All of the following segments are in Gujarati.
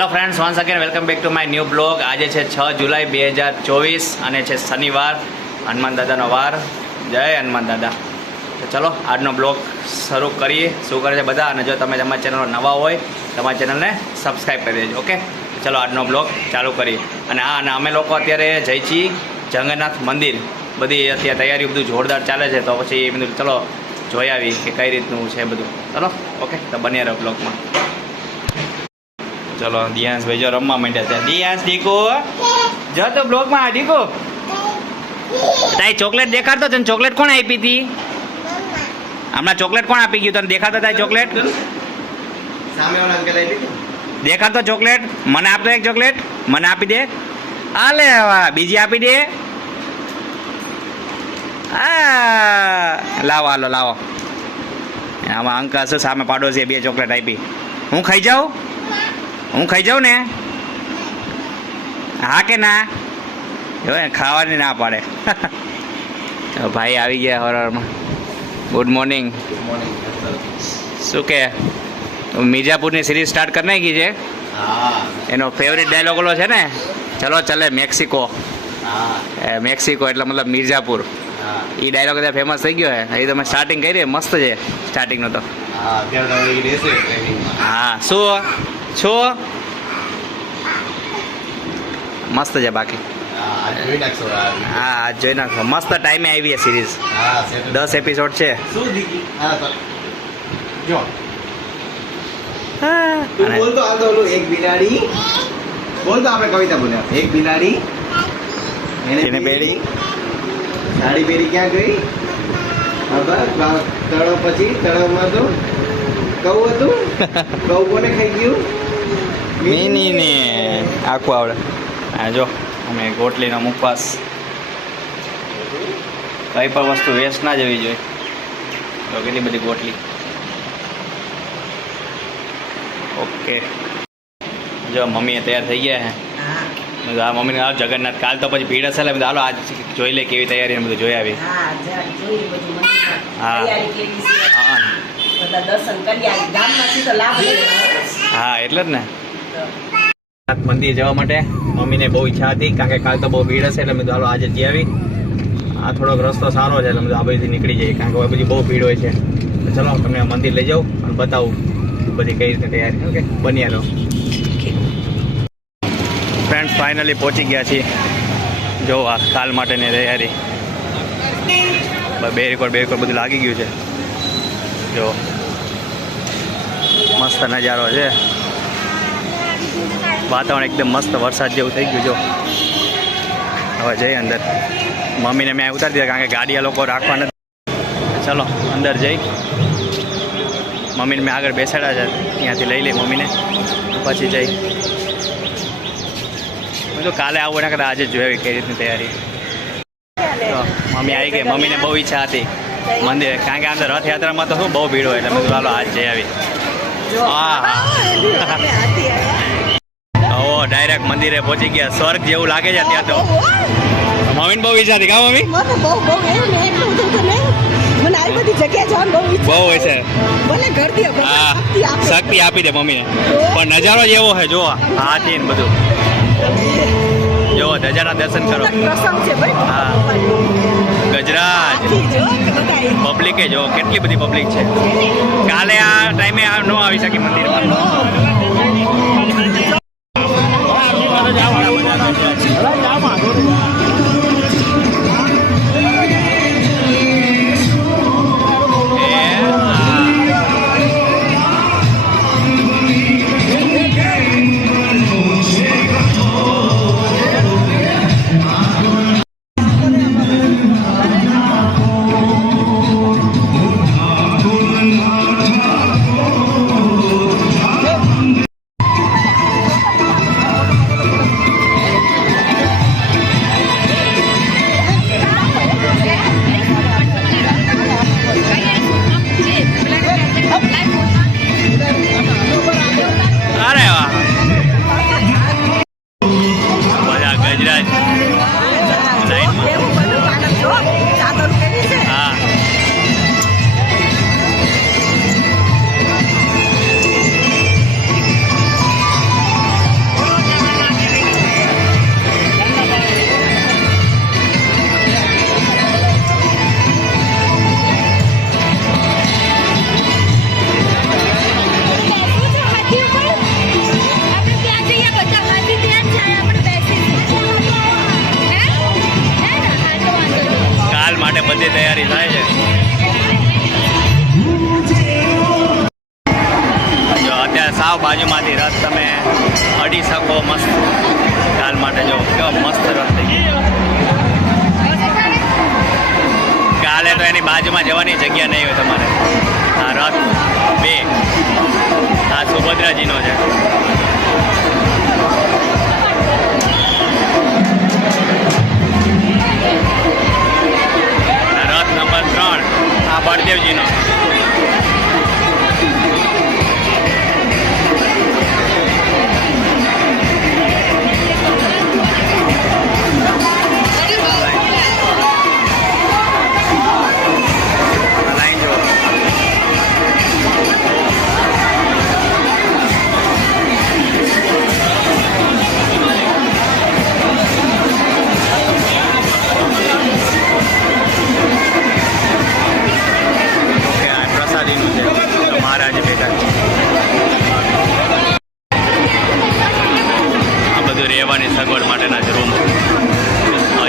Hello friends, once again welcome back to my new blog. આજે છે 6 જુલાઈ 2024 અને છે શનિવાર, હનુમાન દાદાનો વાર. જય હનુમાન દાદા. તો ચલો આજનો બ્લોગ શરૂ કરીએ. શું કરે છે બધા? અને જો તમે તમારી ચેનલ નવા હોય તમારી ચેનલને સબસ્ક્રાઈબ કરી દેજો. ઓકે, ચલો આજનો બ્લોગ ચાલુ કરીએ. અને અને અમે લોકો અત્યારે જઈ છીએ જગન્નાથ મંદિર. બધી અત્યારે તૈયારી બધું જોરદાર ચાલે છે. તો પછી એ બધું ચલો જોઈ આવી કે કઈ રીતનું છે બધું. ચલો ઓકે, તો બન્યા રહો બ્લોગમાં. ચલો દિયાંશ ભાઈ જો રમવા માંડ્યા છે. દિયાંશ દીકો જો તો બ્લોગમાં આ દીકો તારી ચોકલેટ દેખાડતો તને. ચોકલેટ કોણ આપી હતી હમણાં? ચોકલેટ કોણ આપી ગયું તને? દેખાડતો તારી ચોકલેટ દેખાડતો ચોકલેટ. મને આપતો એક ચોકલેટ મને આપી દે. હાલે વાહ, બીજી આપી દે. હા લાવો, હાલો લાવો. આમાં અંકા છે સામે પાડોશીએ 2 ચોકલેટ આપી. હું ખાઈ જાઉં? હું ખાઈ જાઉં ને? હા કે ના? જો ખાવાની ના પાડે. ભાઈ આવી ગયા હવારમાં. Good morning. શું કે મિર્ઝાપુરની સિરીઝ સ્ટાર્ટ કરી નાખી છે? એનો ફેવરેટ ડાયલોગ ઓલો છે ને, ચલો ચલે મેક્સિકો. મેક્સિકો એટલે મતલબ મિર્ઝાપુર. એ ડાયલોગ અત્યારે ફેમસ થઈ ગયો છે. એ તમે સ્ટાર્ટિંગ કરી મસ્ત છે સ્ટાર્ટિંગનો તો. હા શું શું મસ્ત છે બાકી. હા જોઈ નાખો. મસ્ત ટાઈમે આવી છે સિરીઝ. 10 એપિસોડ છે. એક બિલાડી બોલતો આપણે કવિતા બોલ્યા. એક બિલાડી એને પહેરી સાડી પહેરી ક્યાં ગઈ? તળાવ પછી તળાવમાં તો કઉ હતું. કઉ કોને ખાઈ ગયું? મીની ને આખું આવડે. હા જો અમે ગોટલીનો મુખવાસ. કઈ પણ વસ્તુ વેસ્ટ ના જવી જોઈએ. તો કેટલી બધી ગોટલી. ઓકે જો મમ્મી તૈયાર થઈ ગયા છે. આ મમ્મીને આવ જગન્નાથ. કાલ તો પછી ભીડ હશે એટલે હાલો આજ જોઈ લે કેવી તૈયારી બધું જોઈ આવી. હા હા એટલે જ ને. મંદિર જવા માટે મમ્મીને બહુ ઈચ્છા હતી, કારણ કે કાલ તો બહુ ભીડ હશે એટલે મેં હાલો આજે જઈ આવી. આ થોડોક રસ્તો સારો છે એટલે આ બધીથી નીકળી જઈએ, કારણ કે બધી બહુ ભીડ હોય છે. તો ચલો તમને મંદિર લઈ જાઉં અને બતાવું બધી કઈ રીતે તૈયારી. ઓકે બન્યા રહો. ફ્રેન્ડ્સ ફાઇનલી પહોંચી ગયા છીએ. જો આ કાલ માટેની તૈયારી. બે રેકોર્ડ બધું લાગી ગયું છે. જો મસ્ત નજારો છે. વાતાવરણ એકદમ મસ્ત વરસાદ જેવું થઈ ગયું. જો હવે જઈએ અંદર. મમ્મીને મેં ઉતારી દીધા, કારણ કે ગાડી આ લોકો રાખવા નથી. ચલો અંદર જઈ મમ્મીને મેં આગળ બેસાડ્યા છે. ત્યાંથી લઈ લઈ મમ્મીને પછી જઈ. તો કાલે આવું ના કરતા આજે જોઈ કઈ રીતની તૈયારી. તો મમ્મી આવી ગઈ. મમ્મીને બહુ ઈચ્છા હતી મંદિર, કારણ કે અંદર રથયાત્રામાં તો શું બહુ ભીડ હોય એટલે મેં ચાલો આજ જઈ આવી. હા હા ઓ ડાયરેક્ટ મંદિરે પહોંચી ગયા. સ્વર્ગ જેવું લાગે છે ત્યાં તો. મમ્મીને બહુ ઈચ્છા હતી. કા મમ્મી? બહુ હોય છે. હા શક્તિ આપી દે મમ્મીને. પણ નજારો જ એવો છે. જો હાથી ને બધું. જો ધજાના દર્શન કરો. હા ગજરાજ પબ્લિકે જો કેટલી બધી પબ્લિક છે. કાલે આ ટાઈમે ન આવી શકી મંદિરમાં. તૈયારી થાય છે. જો અત્યારે સાવ બાજુમાંથી રથ તમે અડી શકો મસ્ત. કાલ માટે જો કેવો મસ્ત રથ થઈ ગયો. કાલે તો એની બાજુમાં જવાની જગ્યા નહીં હોય તમારે. આ રથ 2 આ સુભદ્રાજીનો છે. રથ નંબર 3 આ બળદેવજીનો. મહારાજ બેઠા છે. આ બધું રહેવાની સગવડ માટેના છે રૂમ.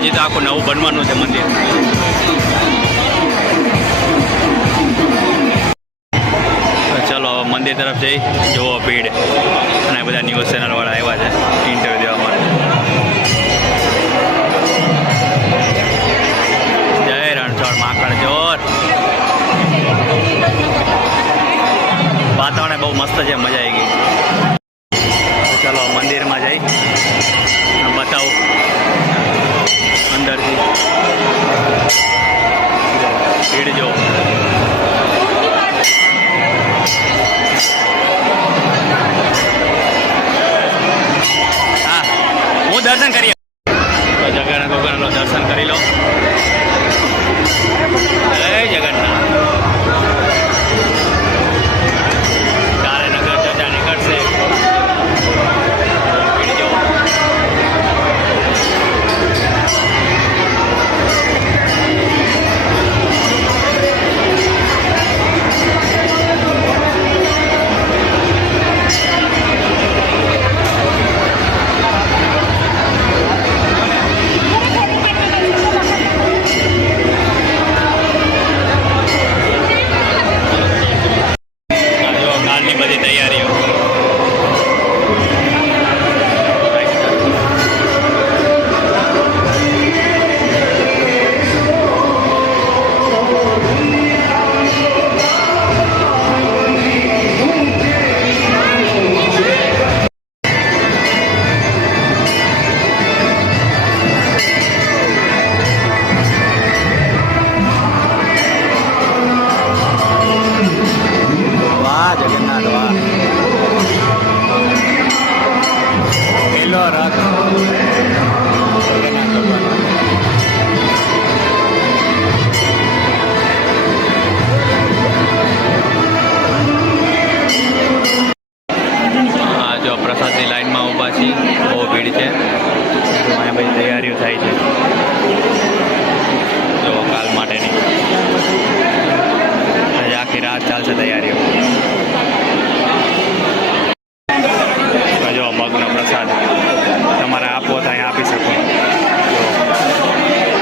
હજી તો આખું નવું બનવાનું છે મંદિર. ચલો હવે મંદિર તરફ જઈ. જુઓ ભીડ અને બધા ન્યૂઝ ચેનલ વાળા આવ્યા છે ઇન્ટરવ્યુ દેવા માટે. જય રણછોડ માખણ ચોર. વાતાવરણ બહુ મસ્ત છે, મજા આવી ગઈ. ચાલો મંદિરમાં જઈ બતાવું અંદરથી. ભીડ જો. હા હું દર્શન કરી જગન્નાથ ભગવાનનું દર્શન કરી લો. જય જગન્નાથ. બધી તૈયારીઓ. જગન્નાથ વાહ. પેલો રથ જગન્નાથ ભગવાન. હા જો પ્રસાદની લાઈનમાં ઊભા છીએ. બહુ ભીડ છે. અહીંયા બધી તૈયારીઓ થાય છે જો કાલ માટેની. આજે આખી રાત ચાલશે તૈયારીઓ. જો મગનો પ્રસાદ તમારે આપવો તો અહીંયા આપી શકો.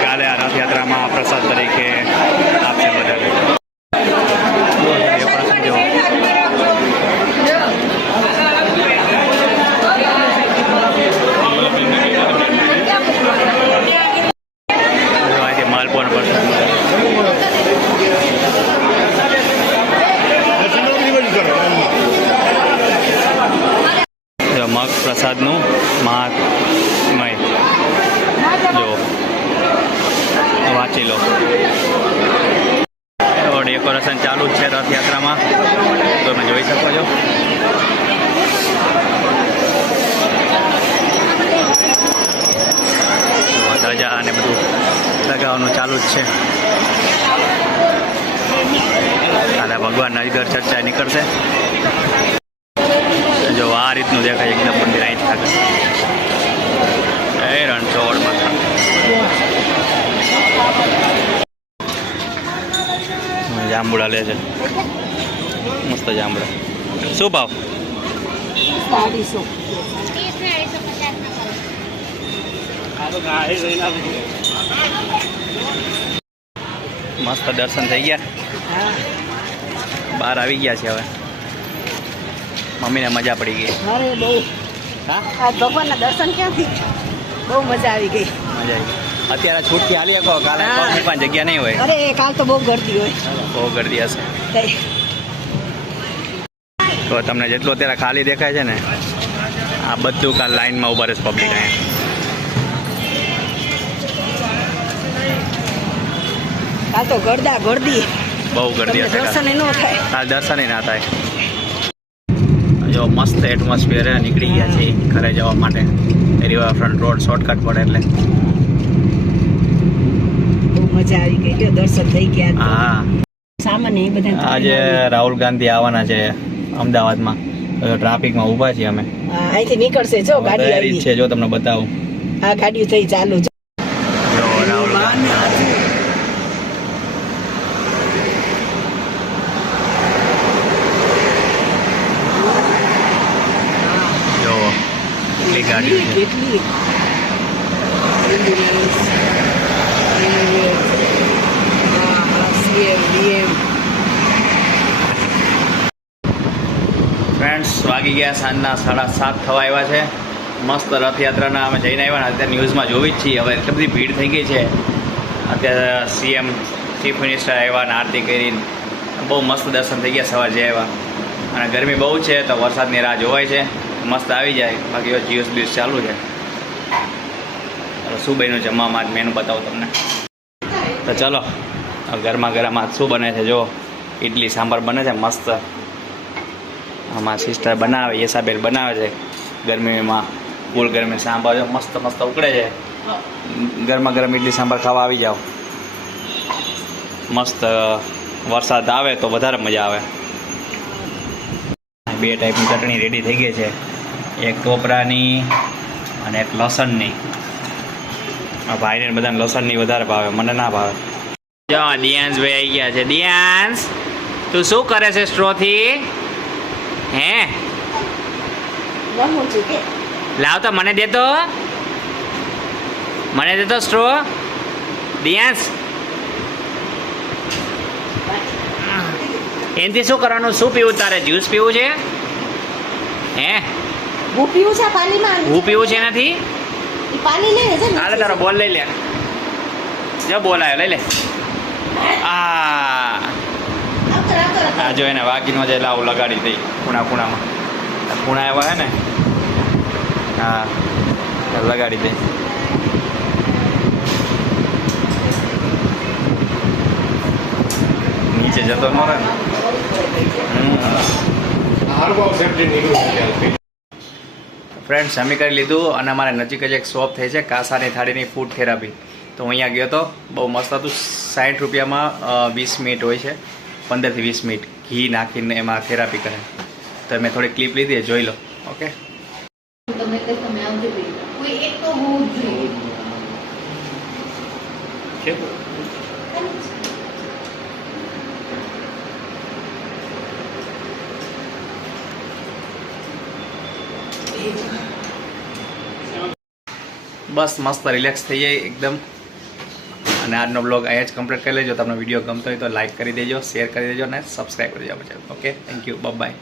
કાલે આ રથયાત્રામાં આ પ્રસાદ તરીકે આપશે બધાને. અહીંથી માલપુઆનો પ્રસાદ મળે. મગ પ્રસાદનું મહાત્મય જો વાંચી લો. તો ડેકોરેશન ચાલુ જ છે રથયાત્રામાં, તો તમે જોઈ શકો છો. ધજા અને બધું લગાવવાનું ચાલુ જ છે. દાદા ભગવાનના ઈદર ચર્ચા નીકળશે. જો આ રીતનું દેખાય એકદમ મંદિર અહીં જ થાય. એ રણછોડ માતા જાંબુડા લે છે. મસ્ત જાંબુડા. શું ભાવ? 250. મસ્ત દર્શન થઈ ગયા. હા બહાર આવી ગયા છે હવે. મમ્મીને મજા પડી ગઈ. અરે બહુ હા આજ ભગવાનના દર્શન ક્યાંથી બહુ મજા આવી ગઈ. મજા આવી. અત્યારે છૂટથી હાલી શકો, કાલે હા. પગ મૂકવાની જગ્યા નહીં હોય. અરે કાલ તો બહુ ગરદી હોય બહુ ગરદી હશે. કઈ તો તમને જેટલું અત્યારે ખાલી દેખાય છે ને, આ બધું કાલ લાઈનમાં ઉભા રહેશે પબ્લિક અહીંયા. કાલ તો ગરદી બહુ ગરદી તમને હશે કાલ. દર્શન ન થાય. કાલ દર્શન ના થાય. જો મસ્ત એટમોસ્ફિયર નીકળી ગયા છે ઘરે જવા માટે. રિવરફ્રન્ટ રોડ શોર્ટકટ પડે એટલે. બહુ મજા આવી ગઈ જો દર્શન થઈ ગયા. હા સામાન એ બધા આજે રાહુલ ગાંધી આવવાના છે અમદાવાદમાં. ટ્રાફિકમાં ઊભા છીએ અમે. અહીંથી નીકળશે જો ગાડી તૈયારી જ આવી છે, જો તમને બતાવું. આ ગાડીઓ થઈ ચાલુ છે. જો રાહુલ ગાંધી. જો કેટલી ગાડીઓ છે. કેટલી ફ્રેન્ડ્સ વાગી ગયા સાંજના 7:30 થવા આવ્યા છે. મસ્ત રથયાત્રાના અમે જઈને આવ્યા ને અત્યારે ન્યૂઝમાં જોવી જ છીએ. હવે એટલી બધી ભીડ થઈ ગઈ છે. અત્યારે સીએમ ચીફ મિનિસ્ટર આવ્યા ને આરતી કરીને બહુ મસ્ત દર્શન થઈ ગયા સવાર જે આવ્યા. અને ગરમી બહુ છે તો વરસાદની રાહ જોવાય છે. મસ્ત આવી જાય. બાકી જ્યુસ બ્યુસ ચાલુ છે. શું બન્યું જમવામાં આજ મેનુ બતાવું તમને. તો ચલો ગરમા ગરમ આજ શું બને છે જો. ઇડલી સાંભાર બને છે મસ્ત. અમારા સિસ્ટર બનાવે, યશાબેન બનાવે છે ગરમીમાં. ફૂલ ગરમી સાંભાર જો મસ્ત મસ્ત ઉકળે છે. ગરમા ગરમ ઇડલી સાંભાર ખાવા આવી જાઓ. મસ્ત વરસાદ આવે તો વધારે મજા આવે. 2 ટાઈપની ચટણી રેડી થઈ ગઈ છે. એક ટોપરાની અને એક લસણની. આ ભાઈને બધાને લસણની વધારે ભાવે, મને ના ભાવે. જો દિયાંશ ભાઈ આવી ગયા છે. દિયાંશ તું શું કરે છે સ્ટ્રોથી? હે રમું છું કે લાવ તો મને દેતો. મને દેતો સ્ટ્રો. દિયાંશ એનાથી શું કરવાનું? શું પીવું તારે? જ્યુસ પીવું છે? હે હું પીવું છે પાણીમાં. હું પીવું છે એનાથી? ઈ પાણી લે છે ને. હાલે તારો બોલ લઈ લે. જો બોલ આવ્યો લઈ લે. આ જો એને વાગીનો જાય લાવું લગાડી દઈ ખૂણામાં. ખૂણા એવા હે ને, હા લગાડી દઈ. નીચે જતો ન રહે ને. ફ્રેન્ડ્સ જમી કરી લીધું અને અમારે નજીક જ એક શોપ થઈ છે કાસાની થાળીની ફૂડ થેરાપી. તો હું અહીંયા ગયો હતો. બહુ મસ્ત હતું. 60 રૂપિયામાં 20 મિનિટ હોય છે. 15 થી 20 મિનિટ ઘી નાખીને એમાં થેરાપી કરે. તો મેં થોડી ક્લિપ લીધી, જોઈ લો. ઓકે તમે આવજો કોઈ એક તો હોવું જ જોઈએ. બસ મસ્ત રિલેક્સ થઈ જાય એકદમ. અને આજનો બ્લોગ અહીંયા જ કમ્પ્લીટ કરી લેજો. તમને વિડીયો ગમતો હોય તો લાઈક કરી દેજો, શેર કરી દેજો અને સબસ્ક્રાઈબ કરી દેજો. Okay thank you, by.